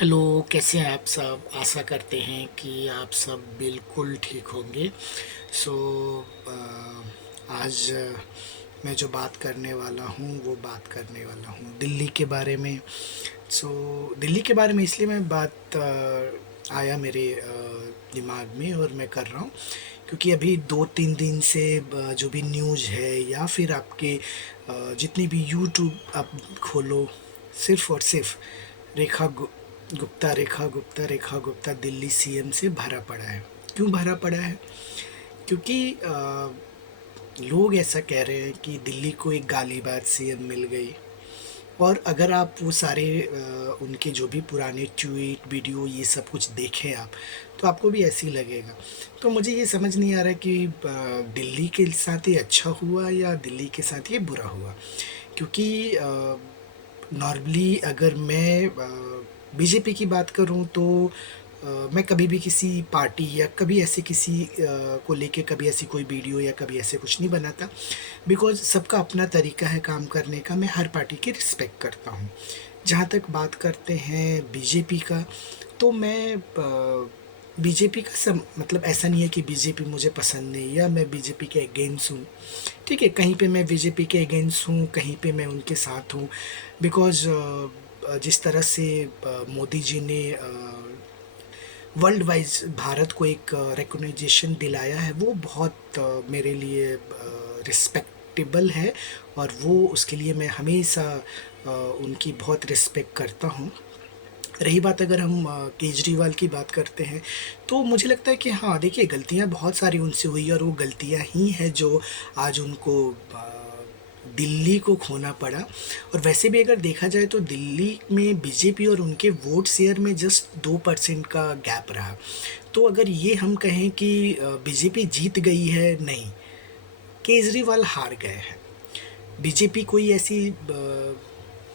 Hello, कैसे हैं आप सब? आशा करते हैं कि आप सब बिल्कुल ठीक होंगे। सो आज मैं जो बात करने वाला हूँ वो बात करने वाला हूँ दिल्ली के बारे में। सो दिल्ली के बारे में इसलिए मैं बात आया मेरे दिमाग में और मैं कर रहा हूँ क्योंकि अभी 2-3 दिन से जो भी न्यूज़ है या फिर आपके जितनी भी यूट्यूब आप खोलो, सिर्फ और सिर्फ रेखा गुप्ता रेखा गुप्ता रेखा गुप्ता दिल्ली सीएम से भरा पड़ा है। क्यों भरा पड़ा है? क्योंकि लोग ऐसा कह रहे हैं कि दिल्ली को एक गालीबाज सीएम मिल गई। और अगर आप वो सारे उनके जो भी पुराने ट्वीट वीडियो ये सब कुछ देखें आप, तो आपको भी ऐसे ही लगेगा। तो मुझे ये समझ नहीं आ रहा कि दिल्ली के साथ ये अच्छा हुआ या दिल्ली के साथ ये बुरा हुआ। क्योंकि नॉर्मली अगर मैं बीजेपी की बात करूं तो मैं कभी भी किसी पार्टी या कभी ऐसे किसी को लेके कभी ऐसी कोई वीडियो या कभी ऐसे कुछ नहीं बनाता। बिकॉज़ सबका अपना तरीका है काम करने का, मैं हर पार्टी की रिस्पेक्ट करता हूँ। जहाँ तक बात करते हैं बीजेपी का, तो मैं बीजेपी का मतलब ऐसा नहीं है कि बीजेपी मुझे पसंद नहीं या मैं बीजेपी के अगेंस्ट हूँ। ठीक है, कहीं पे मैं बीजेपी के अगेंस्ट हूँ, कहीं पे मैं उनके साथ हूँ। बिकॉज़ जिस तरह से मोदी जी ने वर्ल्ड वाइज़ भारत को एक रिकॉग्निशन दिलाया है, वो बहुत मेरे लिए रिस्पेक्टेबल है। और वो उसके लिए मैं हमेशा उनकी बहुत रिस्पेक्ट करता हूँ। रही बात अगर हम केजरीवाल की बात करते हैं, तो मुझे लगता है कि हाँ, देखिए गलतियाँ बहुत सारी उनसे हुई और वो गलतियाँ ही हैं जो आज उनको दिल्ली को खोना पड़ा। और वैसे भी अगर देखा जाए तो दिल्ली में बीजेपी और उनके वोट शेयर में जस्ट 2% का गैप रहा। तो अगर ये हम कहें कि बीजेपी जीत गई है, नहीं, केजरीवाल हार गए हैं। बीजेपी कोई ऐसी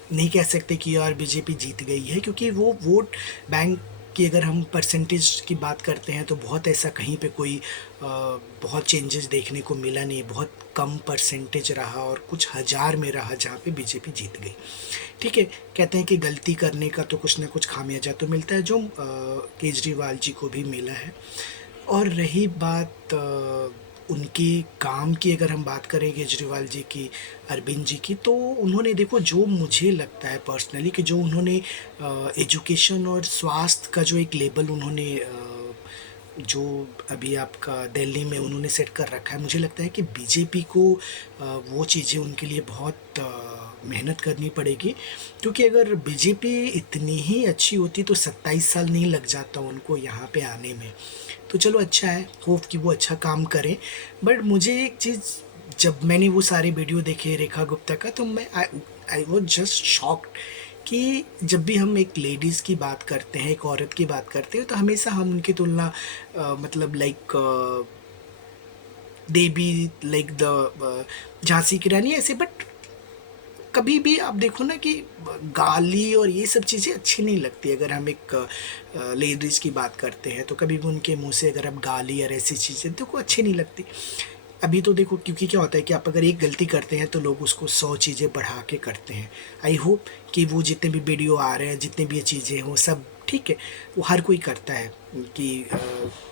नहीं कह सकते कि यार बीजेपी जीत गई है, क्योंकि वो वोट बैंक की अगर हम परसेंटेज की बात करते हैं तो बहुत ऐसा कहीं पे कोई बहुत चेंजेस देखने को मिला नहीं। बहुत कम परसेंटेज रहा और कुछ हज़ार में रहा जहाँ पे बीजेपी जीत गई। ठीक है, कहते हैं कि गलती करने का तो कुछ ना कुछ खामियाजा तो मिलता है, जो केजरीवाल जी को भी मिला है। और रही बात उनके काम की, अगर हम बात करें केजरीवाल जी की, अरविंद जी की, तो उन्होंने देखो, जो मुझे लगता है पर्सनली कि जो उन्होंने एजुकेशन और स्वास्थ्य का जो एक लेवल उन्होंने जो अभी आपका दिल्ली में उन्होंने सेट कर रखा है, मुझे लगता है कि बीजेपी को वो चीज़ें उनके लिए बहुत मेहनत करनी पड़ेगी। क्योंकि अगर बीजेपी इतनी ही अच्छी होती तो 27 साल नहीं लग जाता उनको यहाँ पे आने में। तो चलो, अच्छा है, होप कि वो अच्छा काम करें। बट मुझे एक चीज़, जब मैंने वो सारे वीडियो देखे रेखा गुप्ता का, तो मैं आई आई वॉज जस्ट शॉक्ड कि जब भी हम एक लेडीज़ की बात करते हैं, एक औरत की बात करते हैं, तो हमेशा हम उनकी तुलना मतलब like they be like the Jhansi की रानी ऐसे। बट कभी भी आप देखो ना कि गाली और ये सब चीज़ें अच्छी नहीं लगती। अगर हम एक लेडीज़ की बात करते हैं तो कभी भी उनके मुंह से अगर आप गाली और ऐसी चीज़ें देखो, अच्छी नहीं लगती। अभी तो देखो, क्योंकि क्या होता है कि आप अगर एक गलती करते हैं तो लोग उसको 100 चीज़ें बढ़ा के करते हैं। आई होप कि वो जितने भी वीडियो आ रहे हैं, जितने भी ये चीज़ें हों, सब ठीक है। वो हर कोई करता है कि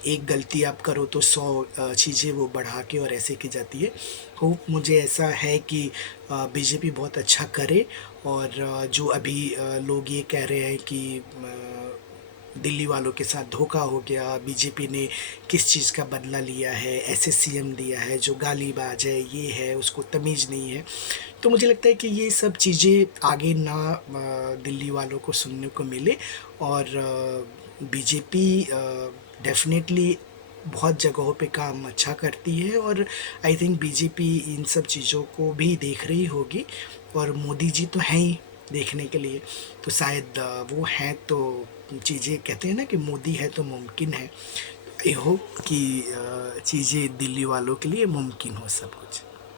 एक गलती आप करो तो 100 चीज़ें वो बढ़ा के और ऐसे की जाती है। होप मुझे ऐसा है कि बीजेपी बहुत अच्छा करे। और जो अभी लोग ये कह रहे हैं कि दिल्ली वालों के साथ धोखा हो गया, बीजेपी ने किस चीज़ का बदला लिया है, ऐसे सीएम दिया है जो गालीबाज है, ये है, उसको तमीज़ नहीं है। तो मुझे लगता है कि ये सब चीज़ें आगे ना दिल्ली वालों को सुनने को मिले। और बीजेपी डेफ़िनेटली बहुत जगहों पे काम अच्छा करती है। और आई थिंक बीजेपी इन सब चीज़ों को भी देख रही होगी। और मोदी जी तो हैं ही देखने के लिए। तो शायद वो हैं तो चीज़ें, कहते हैं ना कि मोदी है तो मुमकिन है। आई होप कि चीज़ें दिल्ली वालों के लिए मुमकिन हो सब कुछ।